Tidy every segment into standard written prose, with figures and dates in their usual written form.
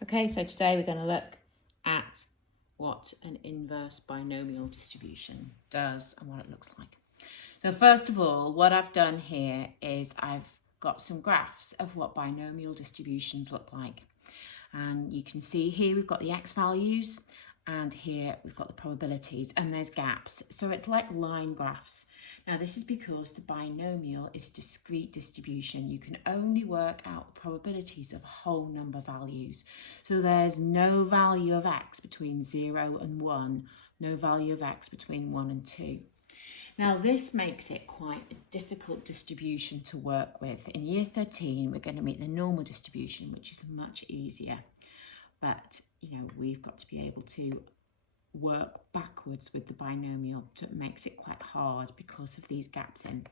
Okay, so today we're going to look at what an inverse binomial distribution does and what it looks like. So first of all, what I've done here is I've got some graphs of what binomial distributions look like. And you can see here we've got the x values and here we've got the probabilities and there's gaps. So it's like line graphs. Now this is because the binomial is a discrete distribution. You can only work out the probabilities of whole number values. So there's no value of x between 0 and 1, no value of x between 1 and 2. Now this makes it quite a difficult distribution to work with. In year 13 we're going to meet the normal distribution, which is much easier. But we've got to be able to work backwards with the binomial, so it makes it quite hard because of these gaps in.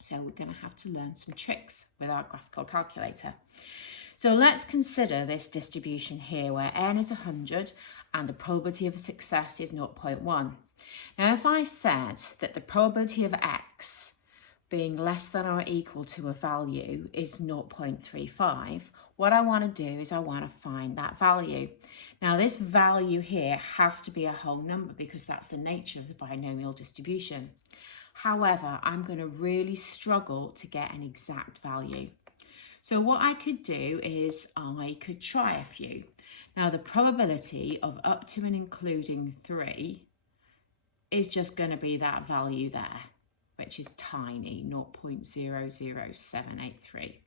So we're going to have to learn some tricks with our graphical calculator. So let's consider this distribution here where n is 100 and the probability of success is 0.1. Now if I said that the probability of x being less than or equal to a value is 0.35, what I want to do is I want to find that value. Now this value here has to be a whole number because that's the nature of the binomial distribution. However, I'm going to really struggle to get an exact value. So what I could do is I could try a few. Now the probability of up to and including 3 is just going to be that value there, which is tiny, 0.00783.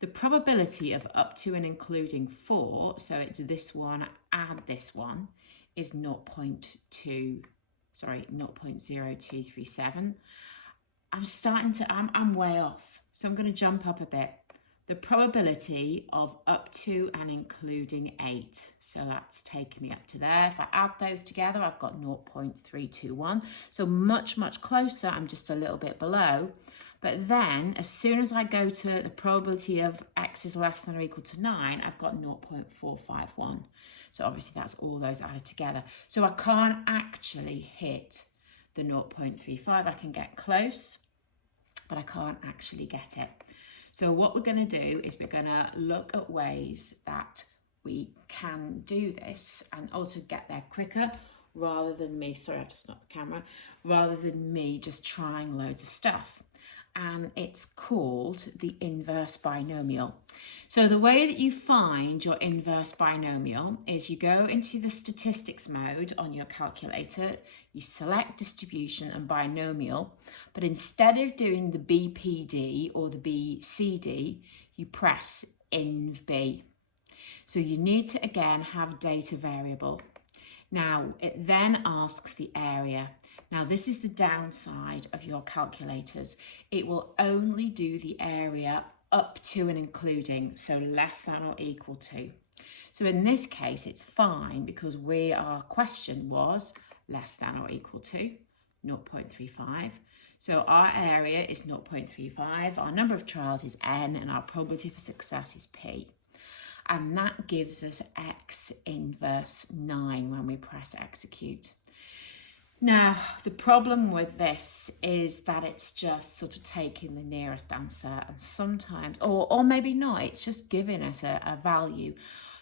The probability of up to and including 4, so it's this one and this one, is 0.0237. I'm way off, so I'm going to jump up a bit. The probability of up to and including 8, so that's taken me up to there. If I add those together, I've got 0.321, so much closer. I'm just a little bit below. But then as soon as I go to the probability of x is less than or equal to 9, I've got 0.451. So obviously that's all those added together. So I can't actually hit the 0.35. I can get close, but I can't actually get it. So what we're going to do is we're going to look at ways that we can do this and also get there quicker rather than me, sorry, I've just knocked the camera, rather than me just trying loads of stuff. And it's called the inverse binomial. So the way that you find your inverse binomial is you go into the statistics mode on your calculator, you select distribution and binomial, but instead of doing the BPD or the BCD, you press INV. So you need to again have data variable. Now it then asks the area. Now this is the downside of your calculators. It will only do the area up to and including, so less than or equal to. So in this case it's fine because our question was less than or equal to 0.35. So our area is 0.35, our number of trials is n, and our probability for success is p. And that gives us x inverse 9 when we press execute. Now, the problem with this is that it's just sort of taking the nearest answer, and sometimes, or maybe not, it's just giving us a value.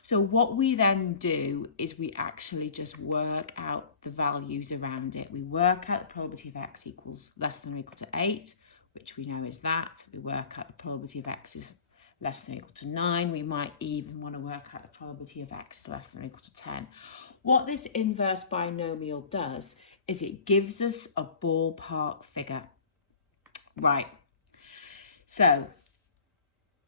So what we then do is we actually just work out the values around it. We work out the probability of x equals less than or equal to 8, which we know is that. We work out the probability of x is less than or equal to 9. We might even want to work out the probability of x is less than or equal to 10. What this inverse binomial does is it gives us a ballpark figure. Right, so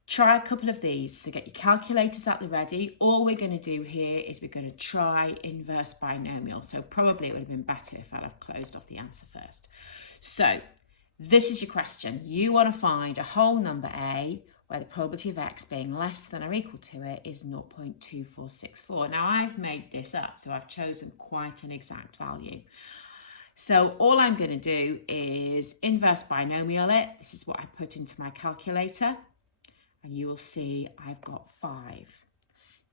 try a couple of these. So get your calculators at the ready. All we're going to do here is we're going to try inverse binomial. So probably it would have been better if I'd have closed off the answer first. So this is your question. You want to find a whole number A where the probability of x being less than or equal to it is 0.2464. Now I've made this up, so I've chosen quite an exact value. So all I'm going to do is inverse binomial it. This is what I put into my calculator, and you will see I've got 5.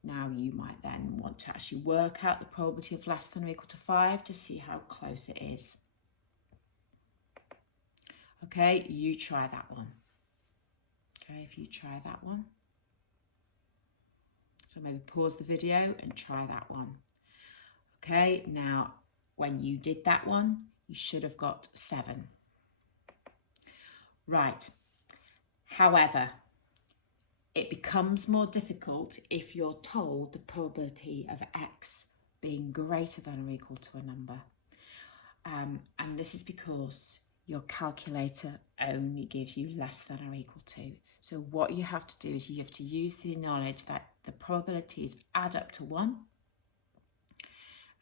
Now you might then want to actually work out the probability of less than or equal to 5 to see how close it is. Okay, you try that one. Okay, if you try that one. So maybe pause the video and try that one. Okay, now when you did that one, you should have got 7. Right. However, it becomes more difficult if you're told the probability of x being greater than or equal to a number. And this is because your calculator only gives you less than or equal to. So what you have to do is you have to use the knowledge that the probabilities add up to 1,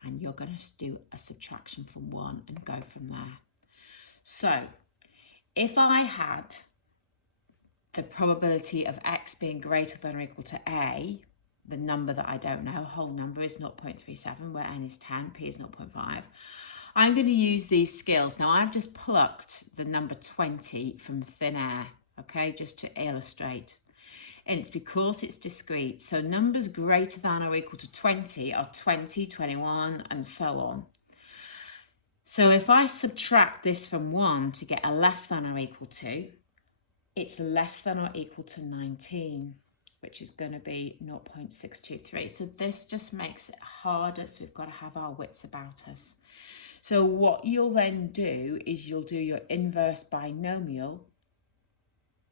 and you're going to do a subtraction from 1 and go from there. So if I had the probability of x being greater than or equal to a, the number that I don't know, whole number is 0.37, where n is 10, p is 0.5. I'm going to use these skills. Now, I've just plucked the number 20 from thin air, okay, just to illustrate. And it's because it's discrete. So numbers greater than or equal to 20 are 20, 21, and so on. So if I subtract this from 1 to get a less than or equal to, it's less than or equal to 19, which is going to be 0.623. So this just makes it harder, so we've got to have our wits about us. So what you'll then do is you'll do your inverse binomial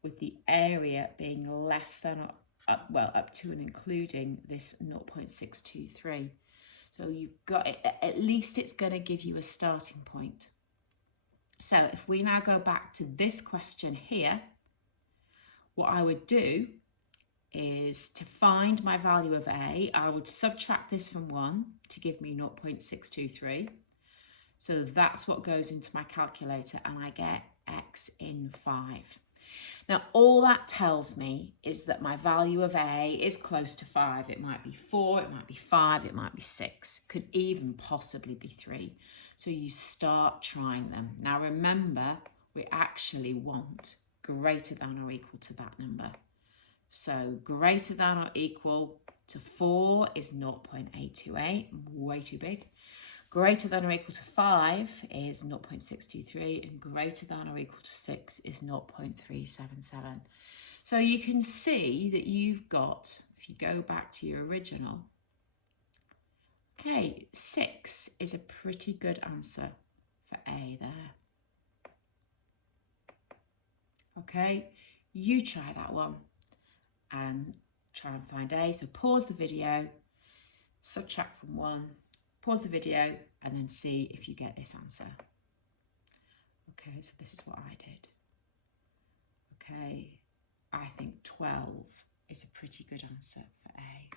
with the area being less than or up to and including this 0.623. So you've got it, at least it's going to give you a starting point. So if we now go back to this question here, what I would do is to find my value of a, I would subtract this from 1 to give me 0.623. So that's what goes into my calculator, and I get x in 5. Now, all that tells me is that my value of a is close to 5. It might be 4, it might be 5, it might be 6, could even possibly be 3. So you start trying them. Now, remember, we actually want greater than or equal to that number. So greater than or equal to 4 is 0.828, way too big. Greater than or equal to 5 is 0.623, and greater than or equal to 6 is 0.377. So you can see that you've got, if you go back to your original, okay, 6 is a pretty good answer for A there. Okay, you try that one and try and find A. So pause the video, subtract from 1, pause the video, and then see if you get this answer. Okay, so this is what I did. Okay, I think 12 is a pretty good answer for A.